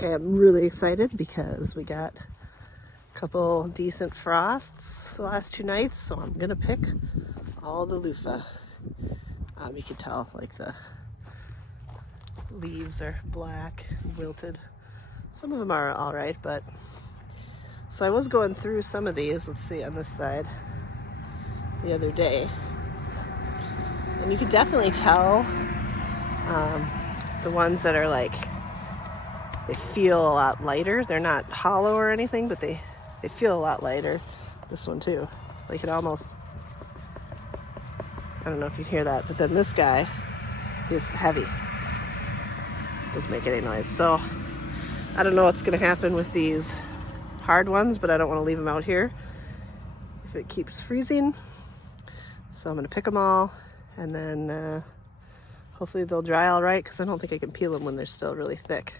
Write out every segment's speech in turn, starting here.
Okay, I'm really excited because we got a couple decent frosts the last 2 nights, so I'm gonna pick all the loofah. You can tell like the leaves are black and wilted. Some of them are all right, but so I was going through some of these, let's see, on this side the other day, and you can definitely tell the ones that are like, they feel a lot lighter. They're not hollow or anything, but they feel a lot lighter. This one too, like it almost, I don't know if you hear that, but then this guy is heavy. Doesn't make any noise. So I don't know what's gonna happen with these hard ones, but I don't want to leave them out here if it keeps freezing. So I'm gonna pick them all, and then hopefully they'll dry all right, because I don't think I can peel them when they're still really thick,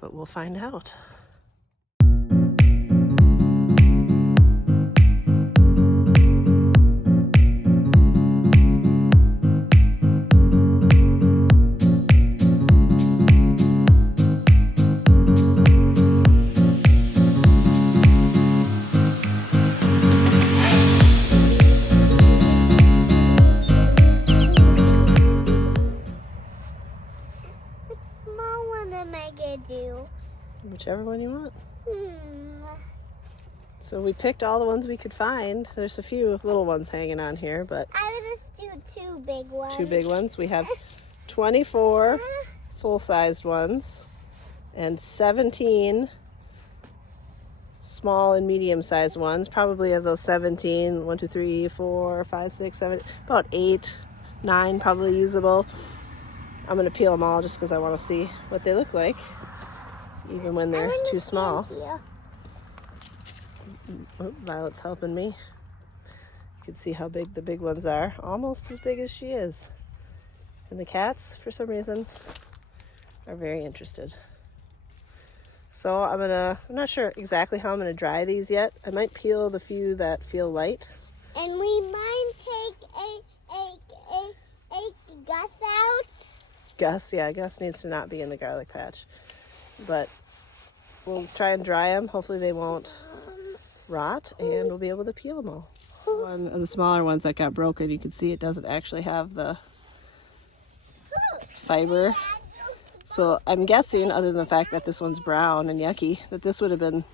but we'll find out. Whichever one you want. So we picked all the ones we could find. There's a few little ones hanging on here, but I would just do 2 big ones. 2 big ones. We have 24 full-sized ones and 17 small and medium-sized ones. Probably of those 17, 1, 2, 3, 4, 5, 6, 7, about 8, 9 probably usable. I'm gonna peel them all just because I want to see what they look like, even when they're too small. Oh, Violet's helping me. You can see how big the big ones are. Almost as big as she is. And the cats, for some reason, are very interested. So I'm not sure exactly how I'm gonna dry these yet. I might peel the few that feel light. And we might take a Gus out. Gus, yeah, Gus needs to not be in the garlic patch. But we'll try and dry them. Hopefully they won't rot, and we'll be able to peel them all. One of the smaller ones that got broken, you can see it doesn't actually have the fiber. So I'm guessing, other than the fact that this one's brown and yucky, that this would have been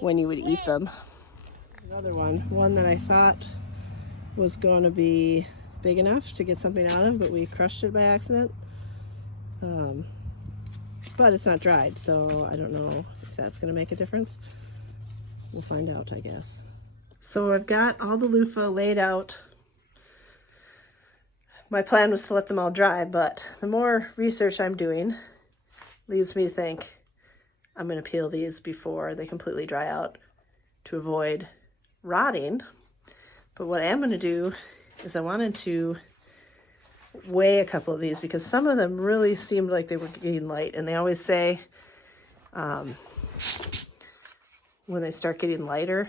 when you would eat them. Another one that I thought was going to be big enough to get something out of, but we crushed it by accident. But it's not dried, so I don't know if that's going to make a difference. We'll find out, I guess. So I've got all the loofah laid out. My plan was to let them all dry, but the more research I'm doing leads me to think I'm going to peel these before they completely dry out to avoid rotting. But what I am going to do is I wanted to weigh a couple of these, because some of them really seemed like they were getting light, and they always say when they start getting lighter,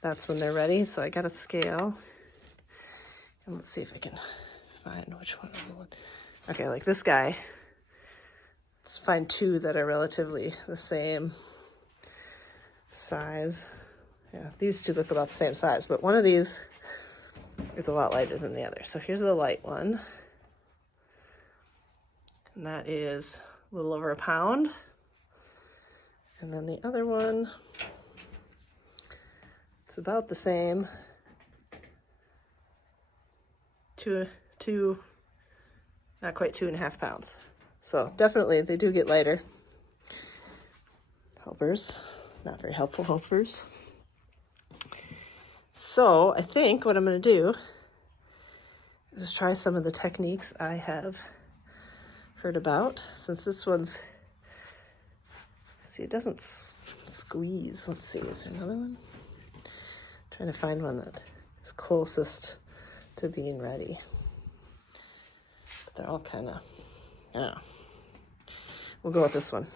that's when they're ready. So I got a scale, and let's see if I can find which one is the one. Okay, like this guy, let's find 2 that are relatively the same size. Yeah, these 2 look about the same size, but one of these is a lot lighter than the other. So here's the light one, and that is a little over a pound. And then the other one, it's about the same, not quite 2.5 pounds. So definitely they do get lighter. Helpers, not very helpful helpers. So I think what I'm going to do is try some of the techniques I have heard about. Since this one's, see, it doesn't squeeze. Let's see, is there another one? I'm trying to find one that is closest to being ready. But they're all kind of, I don't know. We'll go with this one.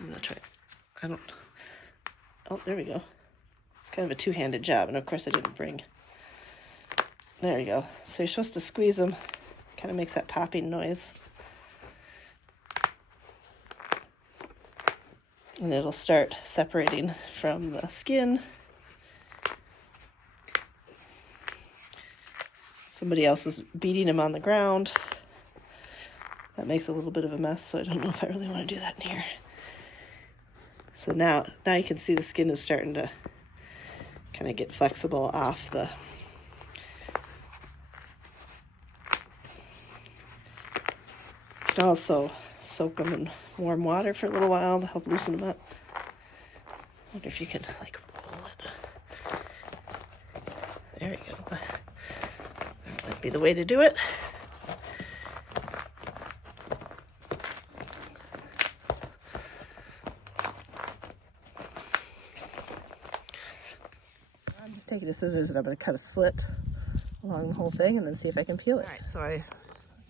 I'm gonna try. Oh, there we go. It's kind of a two-handed job, and of course I didn't bring There you go. So you're supposed to squeeze them. Kind of makes that popping noise. And it'll start separating from the skin. Somebody else is beating them on the ground. That makes a little bit of a mess, so I don't know if I really want to do that in here. So now you can see the skin is starting to kind of get flexible off the... You can also soak them in warm water for a little while to help loosen them up. I wonder if you can like roll it. There you go. That might be the way to do it. I'm just taking the scissors and I'm going to cut a slit along the whole thing and then see if I can peel it. All right, so I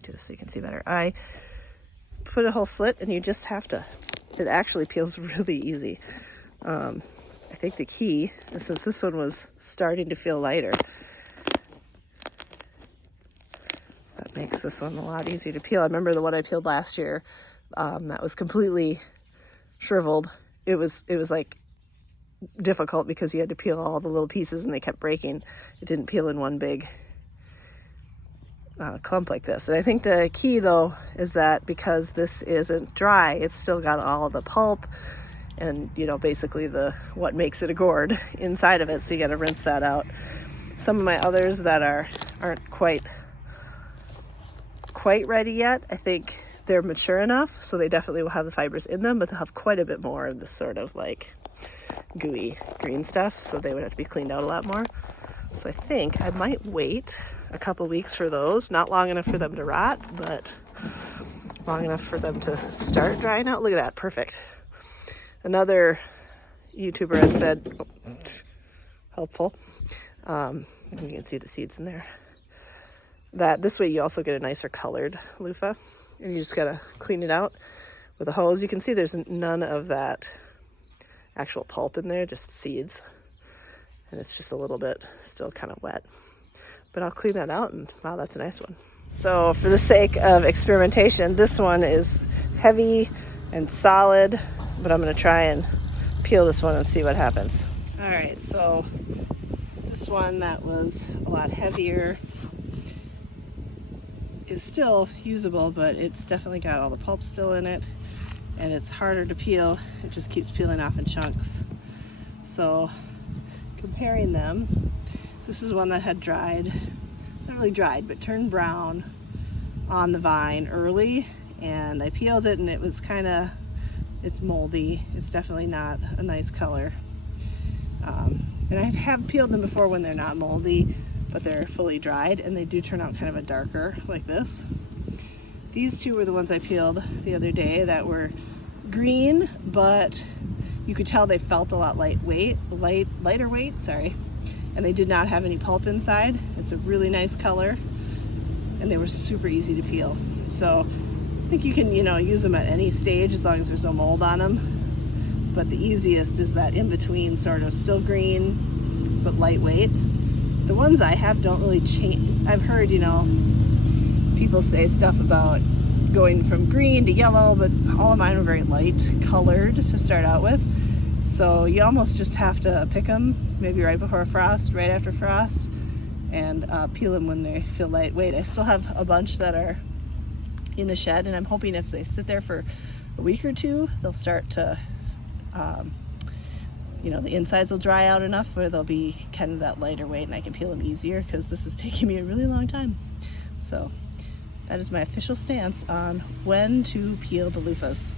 do this so you can see better. I put a whole slit and you just have to, it actually peels really easy. I think the key is, since this one was starting to feel lighter, that makes this one a lot easier to peel. I remember the one I peeled last year, that was completely shriveled. It was like difficult because you had to peel all the little pieces and they kept breaking. It didn't peel in one big clump like this. And I think the key though is that because this isn't dry, it's still got all the pulp and, you know, basically what makes it a gourd inside of it. So you got to rinse that out. Some of my others that aren't quite ready yet, I think they're mature enough, so they definitely will have the fibers in them, but they'll have quite a bit more of this sort of like gooey green stuff, so they would have to be cleaned out a lot more. So I think I might wait a couple weeks for those. Not long enough for them to rot, but long enough for them to start drying out. Look at that, perfect. Another YouTuber had said, helpful, you can see the seeds in there, that this way you also get a nicer colored loofah, and you just gotta clean it out with a hose. You can see there's none of that actual pulp in there, just seeds, and it's just a little bit still kind of wet, but I'll clean that out, and wow, that's a nice one. So for the sake of experimentation, this one is heavy and solid, but I'm going to try and peel this one and see what happens. All right, so this one that was a lot heavier is still usable, but it's definitely got all the pulp still in it, and it's harder to peel. It just keeps peeling off in chunks. So comparing them, this is one that had dried, not really dried, but turned brown on the vine early, and I peeled it and it was kind of, it's moldy. It's definitely not a nice color. And I have peeled them before when they're not moldy, but they're fully dried, and they do turn out kind of a darker like this. These two were the ones I peeled the other day that were green, but you could tell they felt a lot lighter weight, sorry. And they did not have any pulp inside. It's a really nice color, and they were super easy to peel. So I think you can, you know, use them at any stage as long as there's no mold on them. But the easiest is that in-between sort of still green, but lightweight. The ones I have don't really change. I've heard, you know, people say stuff about going from green to yellow, but all of mine were very light colored to start out with. So you almost just have to pick them maybe right before frost, right after frost, and peel them when they feel lightweight. I still have a bunch that are in the shed, and I'm hoping if they sit there for a week or two, they'll start to, you know, the insides will dry out enough where they'll be kind of that lighter weight and I can peel them easier, because this is taking me a really long time. So that is my official stance on when to peel the loofahs.